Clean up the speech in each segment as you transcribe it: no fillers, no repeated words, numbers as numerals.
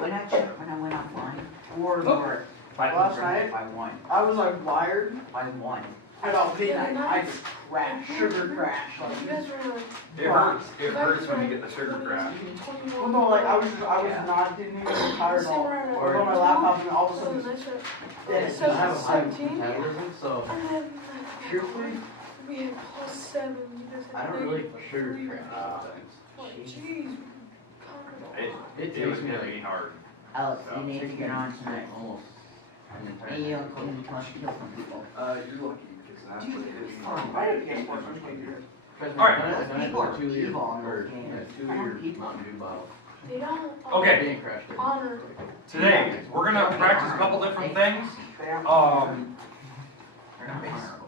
when I went offline, or Look. Last night? by one, I was like wired. by one. About midnight, I just crashed, sugar crash. You guys were like, It hurts. It hurts when you get the sugar crash. 21. Well, no, like I was not, didn't even get tired at all. I was on my laptop and all of a So sudden, the next one, Yes, so I have a high 17, metabolism, so and then truthfully, we had +7. You guys had I don't really negative sugar 3. crash sometimes. Like, jeez, we conquered all that. It was gonna be hard. Alex, you need to get on tonight. Almost an entire Hey, you Uncle, you want to kill some people. You're lucky because that's what it is. I didn't get more than 20 years. Trust me, All right. I've done it People are with a 2 liter, evil on or those games. yeah, 2 I know liter people. Mountain Dew bottle. They don't Okay. Being crashed it. honor. Today, we're gonna practice a couple different things. They're not honorable.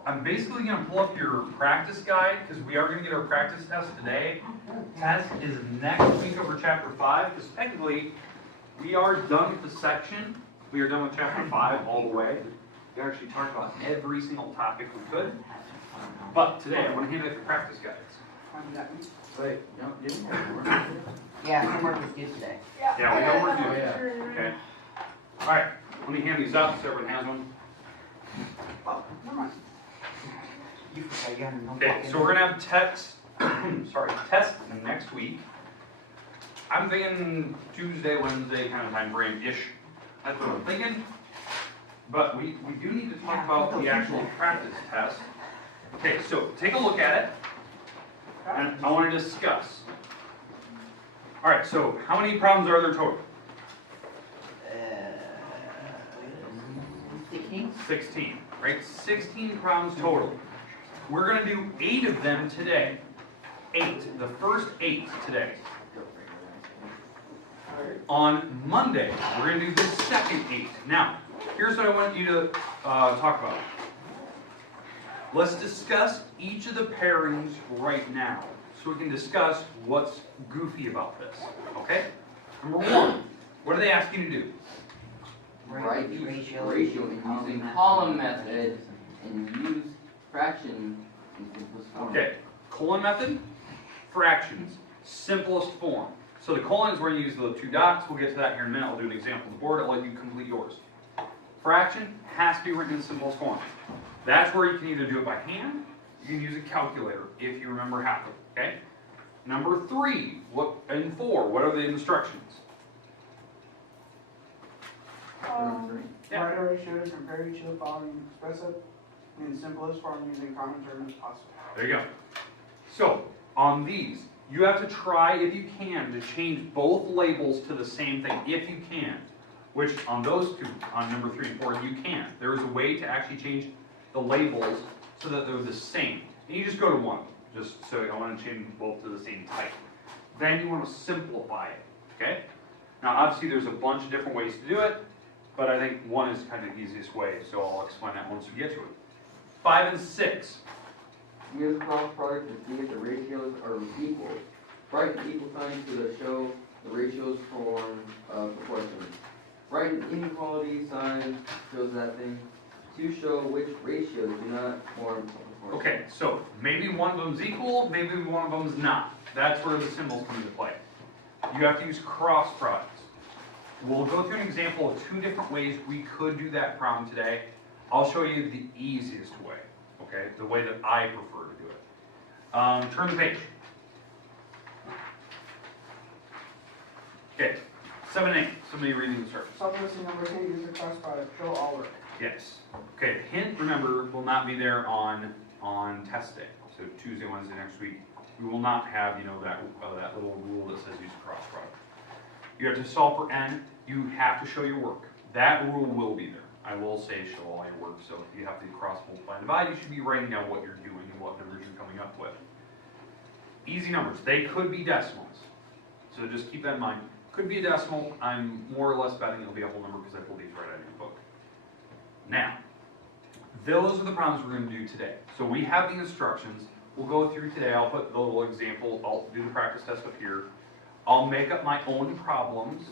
I'm basically gonna pull up your practice guide, because we are gonna get our practice test today. Test is next week over chapter 5, because technically, we are done with the section. We are done with chapter 5 all the way. We actually talked about every single topic we could. But today, I wanna hand out your practice guides. Wait, no, didn't have more. Yeah, homework was due today. Yeah, we know we're I got doing it. a picture. Okay. Alright, let me hand these up so everyone has one. Oh, never mind. You forgot you had a notebook. Okay, so we're gonna have tests, test next week. I'm thinking Tuesday, Wednesday kind of time frame-ish. That's what I'm thinking. But we do need to talk about the actual practice test. Okay, so take a look at it, and I want to discuss. All right, so how many problems are there total? 16? 16, right? 16 problems total. We're gonna do 8 of them today. 8, the first 8 today. On Monday, we're gonna do the second 8. Now, here's what I want you to talk about. Let's discuss each of the pairings right now, so we can discuss what's goofy about this, okay? Number 1, what do they ask you to do? Write each Ratio, ratio in using column method and use fraction in simplest form. Okay, colon method, fractions, simplest form. So the colon is where you use the 2 dots. We'll get to that here in a minute. I'll do an example on the board. I'll let you complete yours. Fraction has to be written in simplest form. That's where you can either do it by hand, you can use a calculator if you remember how, okay? Number 3, and 4, what are the instructions? Yeah. Write a ratio to compare each of the following, express it in simplest form using common terms as possible. There you go. So, on these, you have to try, if you can, to change both labels to the same thing, if you can. Which, on those 2, on number 3 and 4, you can. There is a way to actually change the labels so that they're the same. And you just go to one, just so I want to change both to the same type. Then you want to simplify it, okay? Now, obviously, there's a bunch of different ways to do it, but I think 1 is kind of the easiest way, so I'll explain that once we get to it. 5 and 6. Use cross product to see if the ratios are equal. Write an equal sign to show the ratios form proportions. Write an inequality sign shows that thing to show which ratios do not form a proportion. Okay, so maybe one of them's equal, maybe one of them's not. That's where the symbols come into play. You have to use cross products. We'll go through an example of 2 different ways we could do that problem today. I'll show you the easiest way, okay? The way that I prefer to do it. Turn the page. Okay, 7 and 8. Somebody reading the instructions. Supplementing number 8 is a cross product, show all work. Yes. Okay, hint, remember, will not be there on test day. So Tuesday, Wednesday next week, we will not have, that little rule that says use a cross product. You have to solve for n, you have to show your work. That rule will be there. I will say show all your work, so if you have to cross multiply and divide, you should be writing down what you're doing and what numbers you're coming up with. Easy numbers, they could be decimals. So just keep that in mind. Could be a decimal, I'm more or less betting it'll be a whole number because I pulled these right out of your book. Now, those are the problems we're going to do today. So we have the instructions. We'll go through today. I'll put the little example. I'll do the practice test up here. I'll make up my own problems,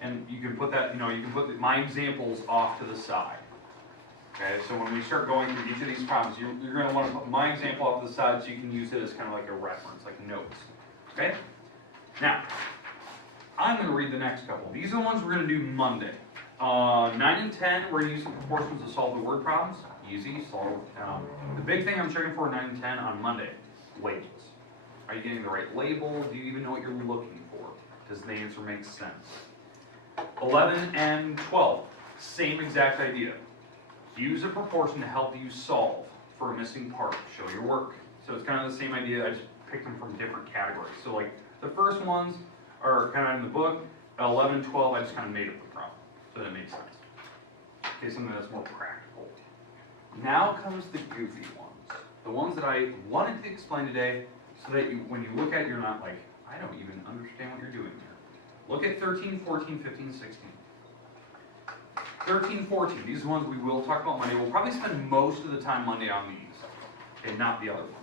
and you can put that, you can put my examples off to the side. Okay, so when we start going through each of these problems, you're going to want to put my example off to the side so you can use it as kind of like a reference, like notes. Okay? Now, I'm gonna read the next couple. These are the ones we're gonna do Monday. 9 and 10, we're gonna use some proportions to solve the word problems. Easy, solve. The big thing I'm checking for 9 and 10 on Monday, labels. Are you getting the right label? Do you even know what you're looking for? Does the answer make sense? 11 and 12, same exact idea. Use a proportion to help you solve for a missing part. Show your work. So it's kind of the same idea, I just picked them from different categories. So like the first ones are kind of in the book. 11 and 12, I just kind of made up the problem. So that makes sense. Okay, something that's more practical. Now comes the goofy ones. The ones that I wanted to explain today so that you, when you look at it, you're not like, I don't even understand what you're doing here. Look at 13, 14, 15, 16. 13, 14, these are the ones we will talk about Monday. We'll probably spend most of the time Monday on these, and not the other ones.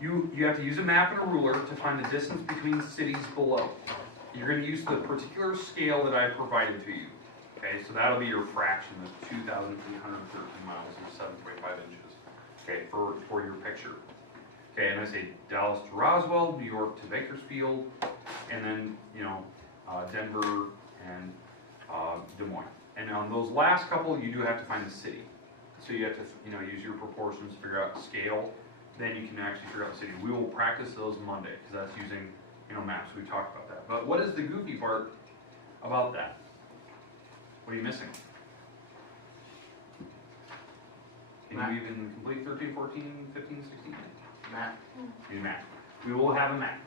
You have to use a map and a ruler to find the distance between cities below. You're going to use the particular scale that I provided to you. Okay, so that'll be your fraction of 2,813 miles or 7.5 inches. Okay, for your picture. Okay, and I say Dallas to Roswell, New York to Bakersfield, and then, you know, Denver and Des Moines. And on those last couple, you do have to find the city. So you have to, you know, use your proportions, figure out scale, then you can actually figure out the city. We will practice those Monday, because that's using, you know, maps. We talked about that. But what is the goofy part about that? What are you missing? Can you even complete 13, 14, 15, 16? Matt, Need a map. We will have a map.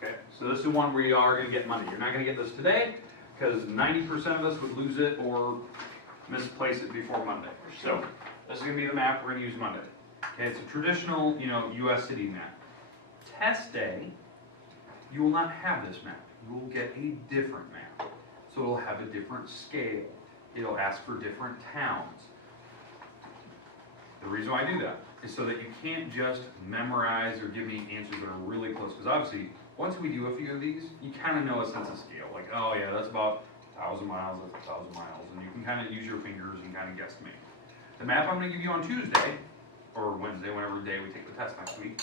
Okay, so this is one where you are going to get Monday. You're not going to get this today, because 90% of us would lose it or misplace it before Monday. So this is going to be the map we're going to use Monday. Okay, it's a traditional, you know, U.S. city map. Test day, you will not have this map. You will get a different map. So it'll have a different scale. It'll ask for different towns. The reason why I do that is so that you can't just memorize or give me answers that are really close. Because obviously, once we do a few of these, you kind of know a sense of scale. Like, oh yeah, that's about 1,000 miles, that's 1,000 miles. And you can kind of use your fingers and kind of guesstimate. The map I'm going to give you on Tuesday, or Wednesday, whatever day we take the test next week,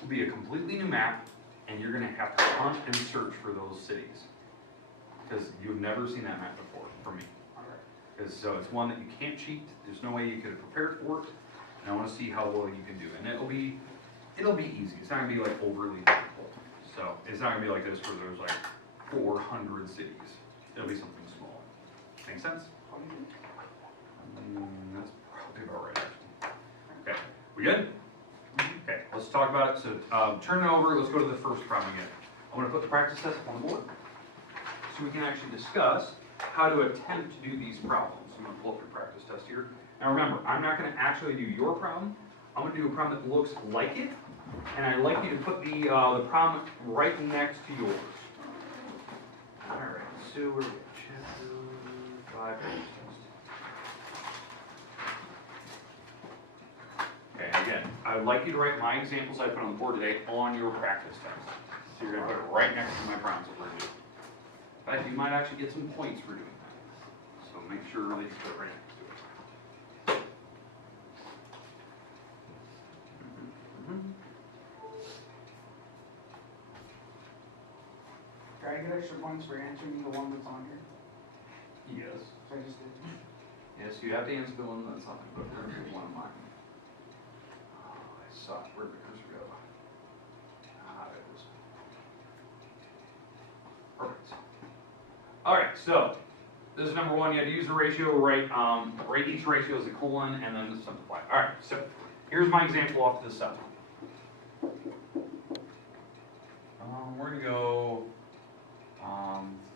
will be a completely new map, and you're going to have to hunt and search for those cities. Because you've never seen that map before, from me. So it's one that you can't cheat. There's no way you could have prepared for it. And I want to see how well you can do. And it'll be easy. It's not going to be like overly difficult. So it's not going to be like this where there's like 400 cities. It'll be something smaller. Make sense? That's probably about right, actually. Okay, we good? Okay, let's talk about it. So turn it over. Let's go to the first problem again. I'm going to put the practice test on the board so we can actually discuss how to attempt to do these problems. I'm going to pull up your practice test here. Now remember, I'm not going to actually do your problem. I'm going to do a problem that looks like it, and I'd like you to put the problem right next to yours. All right, so we're at chapter 5 practice test. Okay, again, I would like you to write my examples I put on the board today on your practice test. So you're going to put it right next to my problems that we're going to do. In fact, you might actually get some points for doing that. So make sure that you put it right next to it. Do I get extra points for answering the one that's on here? Yes. So I just did. Yes, you have to answer the one that's on it, but there's one of mine. Oh, I suck. Where'd the cursor go? Ah, there it is. Perfect. All right, so this is number one. You had to use the ratio, rate each ratio as a colon, and then simplify. All right, so here's my example off to the side. We're gonna go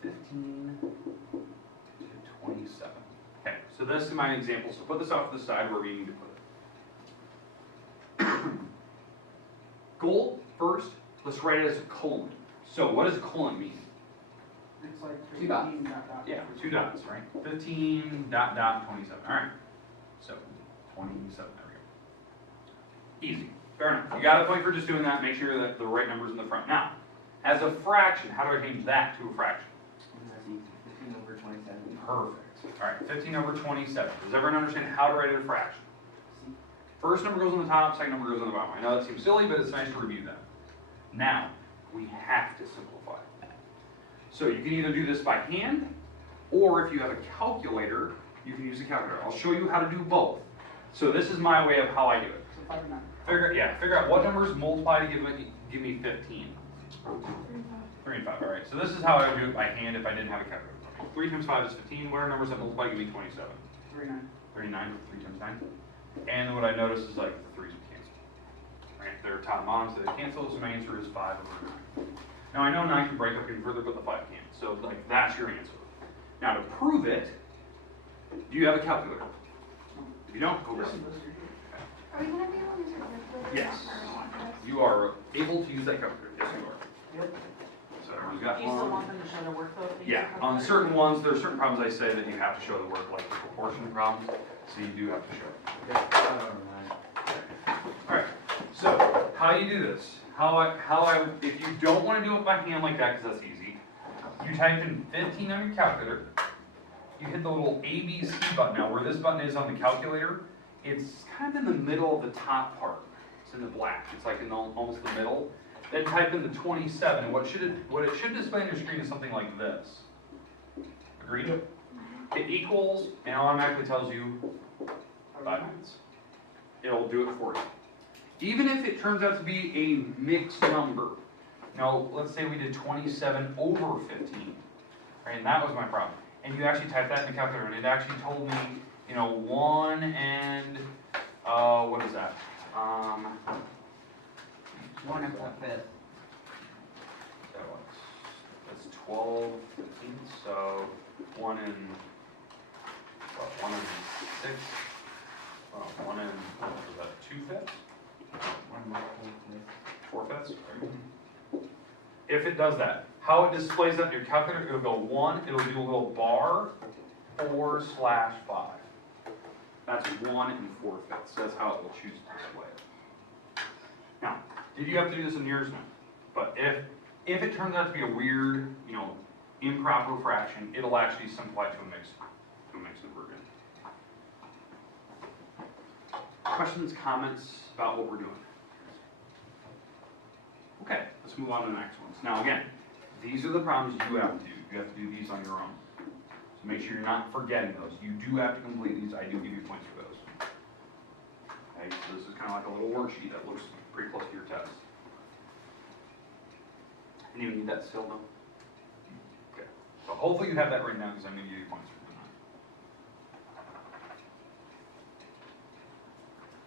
15 to 27. Okay, so this is my example. So put this off to the side wherever you need to put it. Goal first. Let's write it as a colon. So what does a colon mean? It's like 2 dots. 15 dot. Yeah, 2 dots, right? 15 dot dot 27. All right. So 27. There we go. Easy. Fair enough. You got a point for just doing that. Make sure that the right number's in the front. Now, as a fraction, how do I change that to a fraction? That's easy. 15 over 27. Perfect. All right, 15 over 27. Does everyone understand how to write a fraction? First number goes on the top, second number goes on the bottom. I know that seems silly, but it's nice to review that. Now, we have to simplify. So you can either do this by hand, or if you have a calculator, you can use a calculator. I'll show you how to do both. So this is my way of how I do it. So 5 and 9. Figure out what numbers multiply to give me 15. 3 and 5, all right. So this is how I would do it by hand if I didn't have a calculator. 3 times 5 is 15. What are numbers that multiply to give me 27? 39. 39, 3 times 9. And what I notice is like the 3's would cancel. Right? They're top and bottom, so they cancel, so my answer is 5 over 9. Now I know 9 can break up even further, but the 5 can't. So like that's your answer. Now to prove it, do you have a calculator? If you don't, go grab it. Are we gonna be able to use it with Yes. You are able to use that calculator. Yes, you are. Yep. So everyone's got Do you still one. want them to show their work though? if they Yeah, use a on calculator? certain ones, there are certain problems I say that you have to show the work, like the proportion problems, so you do have to show it. Alright, so how you do this? If you don't want to do it by hand like that, because that's easy, you type in 15 on your calculator, you hit the little ABC button. Now where this button is on the calculator, it's kind of in the middle of the top part. It's in the black, it's like in almost the middle. Then type in the 27, and what it should display on your screen is something like this. Agreed? It equals, and automatically tells you 5 minutes. It'll do it for you. Even if it turns out to be a mixed number. Now, let's say we did 27 over 15, right, and that was my problem. And you actually typed that in the calculator, and it actually told me, 1 and, what is that? 1 and 4/5. That's 12, 15, so 1 and 6, 1 and, what was that, 2/5? 4/5? If it does that, how it displays that in your calculator, it'll go 1, it'll do a little bar, 4/5. That's 1 and 4/5, so that's how it will choose to display it. Now, did you have to do this in yours? No. But if it turns out to be a weird, improper fraction, it'll actually simplify to a mixed number again. Questions, comments about what we're doing? Okay, let's move on to the next ones. Now again, these are the problems you have to do. You have to do these on your own. So make sure you're not forgetting those. You do have to complete these. I do give you points for those. Okay, so this is kind of like a little worksheet that looks pretty close to your test. Anyone need that still, no? Okay, so hopefully you have that written down because I'm going to give you points for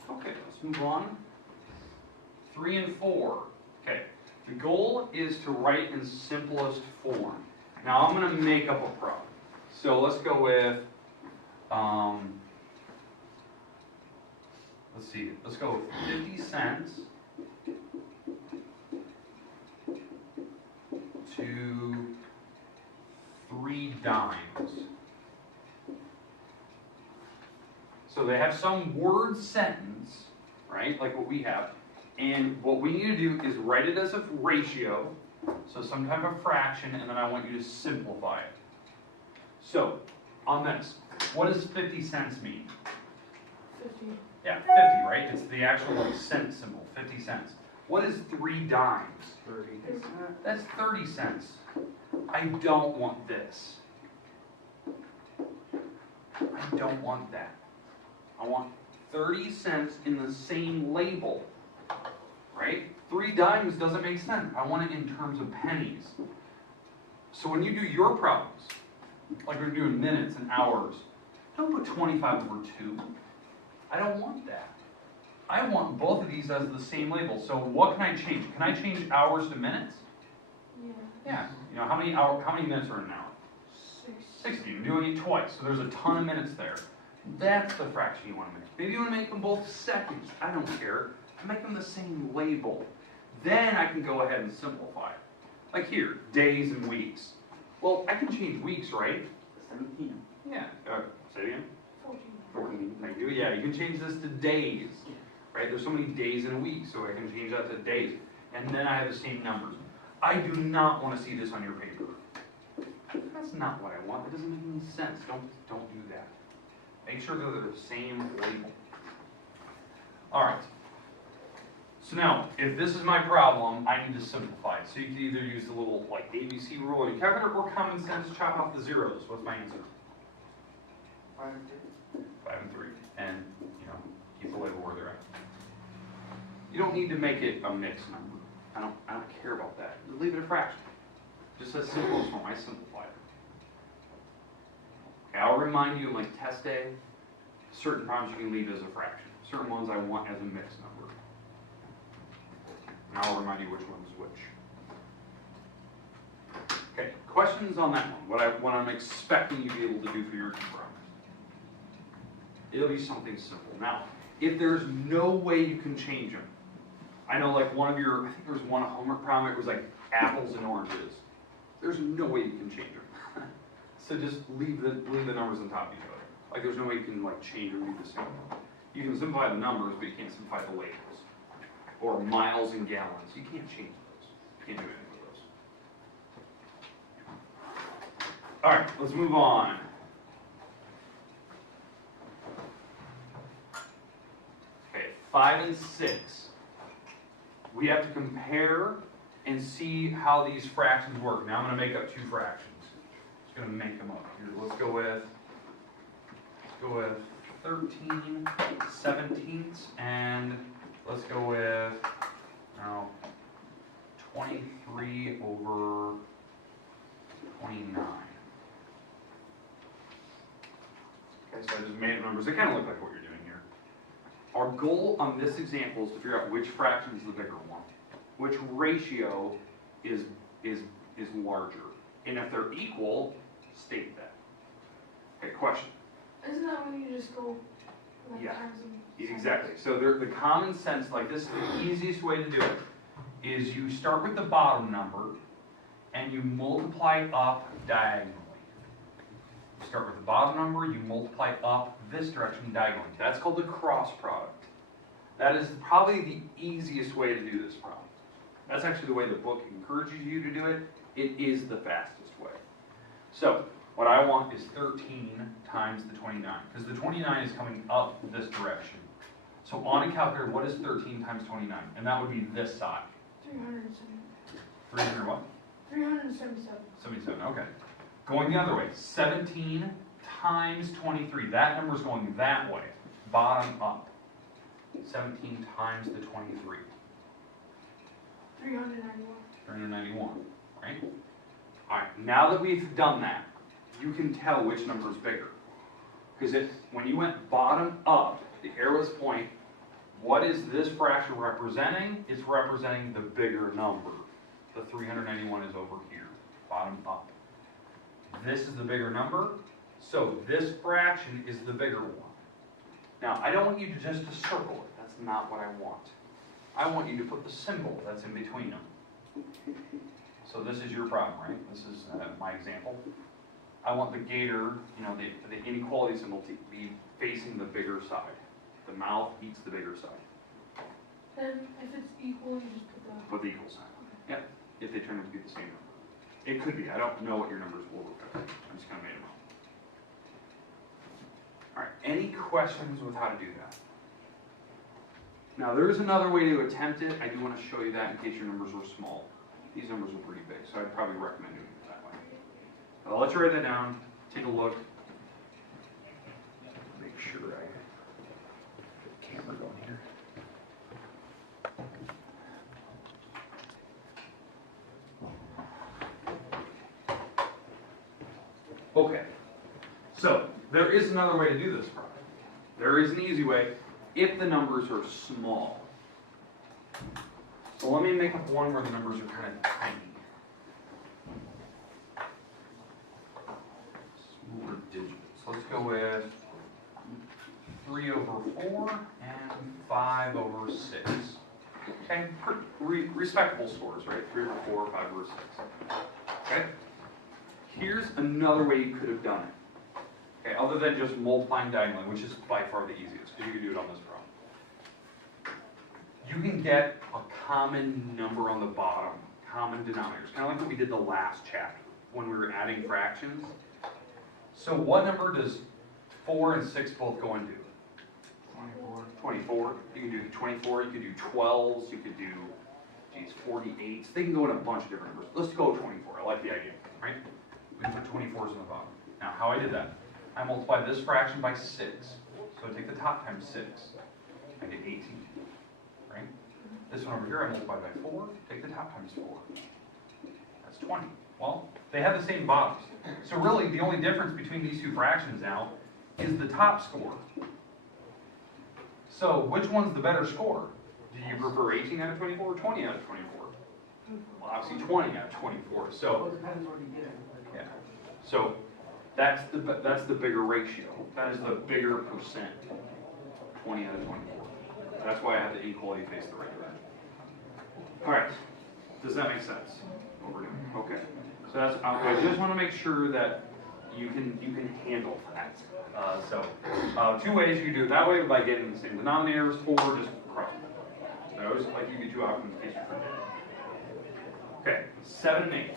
doing that. Okay, let's move on. 3 and 4. Okay, the goal is to write in simplest form. Now I'm going to make up a problem. So let's go with, let's see, let's go with 50 cents to 3 dimes. So they have some word sentence, right, like what we have, and what we need to do is write it as a ratio, so some type of fraction, and then I want you to simplify it. So, on this, what does 50 cents mean? 50. Yeah, 50, right? It's the actual cent symbol, 50 cents. What is 3 dimes? 30. That's 30 cents. I don't want this. I don't want that. I want 30 cents in the same label, right? 3 dimes doesn't make sense. I want it in terms of pennies. So when you do your problems, like we're doing minutes and hours, don't put 25 over 2. I don't want that. I want both of these as the same label. So what can I change? Can I change hours to minutes? Yeah. Yeah. How many minutes are in an hour? 60. I'm doing it twice, so there's a ton of minutes there. That's the fraction you want to make. Maybe you want to make them both seconds. I don't care. Make them the same label. Then I can go ahead and simplify it. Like here, days and weeks. Well, I can change weeks, right? 17. Yeah. Say it again. 14. 14. Thank you. Yeah, you can change this to days. Right? There's so many days in a week, so I can change that to days. And then I have the same numbers. I do not want to see this on your paper. That's not what I want. It doesn't make any sense. Don't do that. Make sure they're the same label. All right. So now, if this is my problem, I need to simplify it. So you can either use the little like ABC rule in your calculator or common sense, chop off the zeros. What's my answer? 5 and 3. 5 and 3. And, you know, keep the label where they're at. You don't need to make it a mixed number. I don't care about that. Just leave it a fraction. Just as simple as form. I simplify it. Okay, I'll remind you in like test day, certain problems you can leave as a fraction. Certain ones I want as a mixed number. And I'll remind you which one's which. Okay, questions on that one? What I'm expecting you to be able to do for your two problems. It'll be something simple. Now, if there's no way you can change them, I know like one of your, I think there was one homework problem, it was like apples and oranges. There's no way you can change them. So just leave the numbers on top of each other. Like there's no way you can like change or leave the same. You can simplify the numbers, but you can't simplify the labels. Or miles and gallons. You can't change those. You can't do anything with those. All right, let's move on. Okay, 5 and 6. We have to compare and see how these fractions work. Now I'm going to make up two fractions. Just going to make them up here. Let's go with 13 17ths and let's go with, now, 23 over 29. Okay, so I just made up numbers. They kind of look like what you're doing here. Our goal on this example is to figure out which fraction is the bigger one, which ratio is larger. And if they're equal, state that. Okay, question. Isn't that when you just go like Yeah. times them? Exactly. So the common sense, like this is the easiest way to do it, is you start with the bottom number and you multiply up diagonally. You start with the bottom number, you multiply up this direction diagonally. That's called the cross product. That is probably the easiest way to do this problem. That's actually the way the book encourages you to do it. It is the fastest way. So what I want is 13 times the 29, because the 29 is coming up this direction. So on a calculator, what is 13 times 29? And that would be this side. 370. 300 what? 377. 77, okay. Going the other way, 17 times 23. That number is going that way, bottom up. 17 times the 23. 391. 391, right? All right, now that we've done that, you can tell which number is bigger. Because when you went bottom up, the arrows point, what is this fraction representing? It's representing the bigger number. The 391 is over here, bottom up. This is the bigger number, so this fraction is the bigger one. Now, I don't want you to just to circle it. That's not what I want. I want you to put the symbol that's in between them. So this is your problem, right? This is my example. I want the gator, you know, the inequality symbol to be facing the bigger side. The mouth eats the bigger side. Then if it's equal, you just put the. Put the equal sign. Yep. If they turn out to be the same number. It could be. I don't know what your numbers will look like. I'm just gonna make them up. All right. Any questions with how to do that? Now there is another way to attempt it. I do want to show you that in case your numbers are small. These numbers are pretty big, so I'd probably recommend doing it that way. I'll let you write that down. Take a look. Make sure I get the camera going here. Okay, so there is another way to do this problem. There is an easy way if the numbers are small. So let me make up one where the numbers are kind of tiny. Smaller digits. So let's go with 3 over 4 and 5 over 6. Okay, respectable scores, right? 3 over 4, 5 over 6. Okay? Here's another way you could have done it. Okay, other than just multiplying diagonally, which is by far the easiest, because you can do it on this problem. You can get a common number on the bottom, common denominators, kind of like what we did the last chapter when we were adding fractions. So what number does 4 and 6 both go into? 24. 24, you can do 24, you could do 12s, you could do, 48s, they can go in a bunch of different numbers. Let's go 24, I like the idea, right? We put 24s in the bottom. Now, how I did that, I multiplied this fraction by 6, so I take the top times 6, I get 18, right? This one over here, I multiplied by 4, take the top times 4, that's 20. Well, they have the same bottoms, so really, the only difference between these two fractions now is the top score. So, which one's the better score? Do you prefer 18 out of 24 or 20 out of 24? Well, obviously 20 out of 24, Well, so, it depends what you get in. yeah. So, that's the bigger ratio. That is the bigger percent, 20 out of 24. That's why I have the equality face the right direction. All right, does that make sense? What we're doing, okay. So that's, I just want to make sure that you can handle that. Two ways you can do it that way by getting the same denominators, or just cross those, like you do two options in case you forget. Okay, 7 and 8.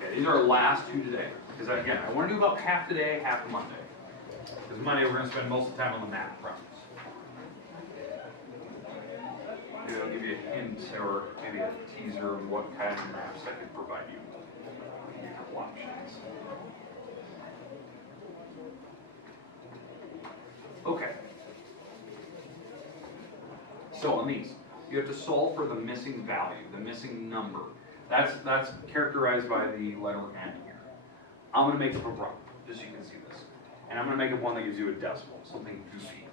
Okay, these are our last two today. Because again, I want to do about half today, half Monday. Because Monday we're going to spend most of the time on the math problems. Maybe I'll give you a hint or maybe a teaser of what kind of maps I could provide you. I'll give you a couple options. Okay. So on these, you have to solve for the missing value, the missing number. That's characterized by the letter N here. I'm going to make up a problem, just so you can see this. And I'm going to make up one that gives you a decimal, something goofy.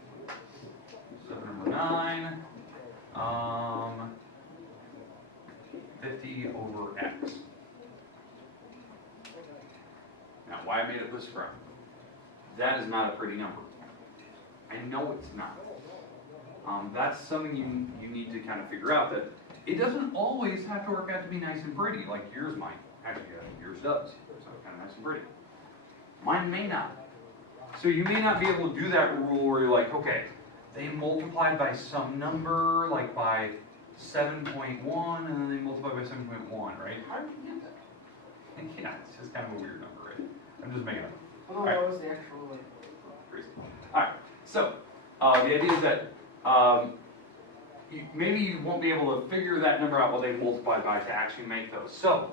So number 9, 50 over x. Now, why I made up this from? That is not a pretty number. I know it's not. That's something you need to kind of figure out, that it doesn't always have to work out to be nice and pretty, like yours might. Actually, yours does. So kind of nice and pretty. Mine may not. So you may not be able to do that rule where you're like, okay, they multiplied by some number, like by 7.1, and then they multiplied by 7.1, right? How did you get that? Yeah, it's just kind of a weird number, right? I'm just making it up. Oh, no, that was the actual, like, Crazy. Alright, so, the idea is that, maybe you won't be able to figure that number out what they multiplied by to actually make those. So,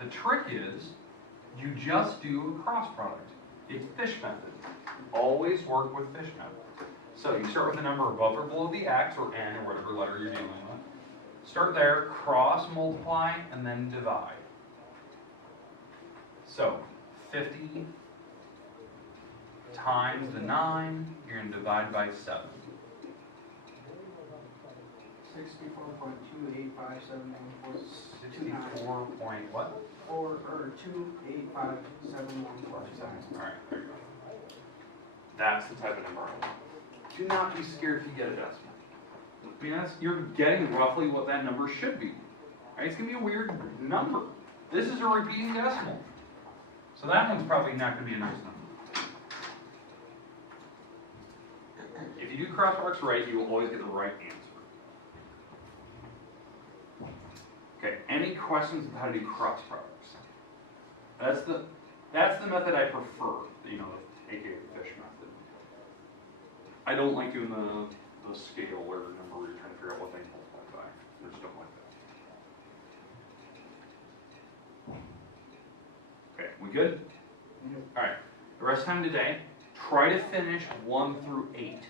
the trick is, you just do a cross product. It's fish method. Always work with fish method. So, you start with a number above or below the x, or n, or whatever letter you're dealing with. Start there, cross multiply, and then divide. So, 50 times the 9, you're going to divide by 7. 64.28571 64 point what? 2857147. Alright, there you go. That's the type of number I want. Do not be scared if you get a decimal. I mean, you're getting roughly what that number should be. Right? It's going to be a weird number. This is a repeating decimal. So that one's probably not going to be a nice number. If you do cross products right, you will always get the right answer. Okay, any questions of how to do cross products? That's the method I prefer, aka the fish method. I don't like doing the scale or number where you're trying to figure out what they multiply by. I just don't like that. Okay, we good? Alright, the rest of the time today, try to finish 1 through 8.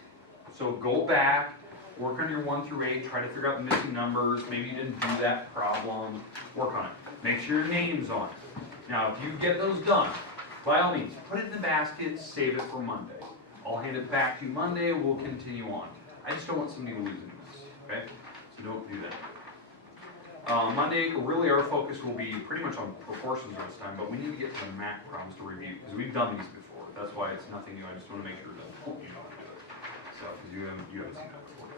So go back, work on your 1 through 8, try to figure out the missing numbers, maybe you didn't do that problem, work on it. Make sure your name's on it. Now, if you get those done, by all means, put it in the basket, save it for Monday. I'll hand it back to you Monday, we'll continue on. I just don't want somebody losing this, okay? So don't do that. Monday, really our focus will be pretty much on proportions this time, but we need to get to the math problems to review, because we've done these before. That's why it's nothing new, I just want to make sure that you know how to do it. So, because you haven't seen that before.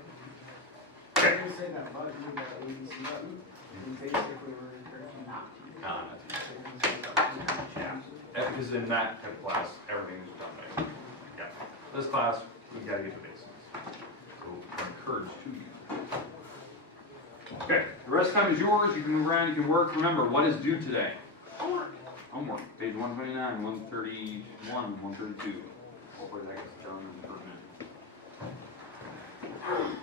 I was gonna say that button, that ABC button, and basically we're encouraging not to. Not to. Yeah. Because in that type of class, everything is done by. Yeah. This class, we've got to get the basics. So we're encouraged to use it. Okay, the rest of the time is yours. You can move around, you can work. Remember, what is due today? Homework. Homework, page 129, 131, 132. Hopefully that gets done in the first minute.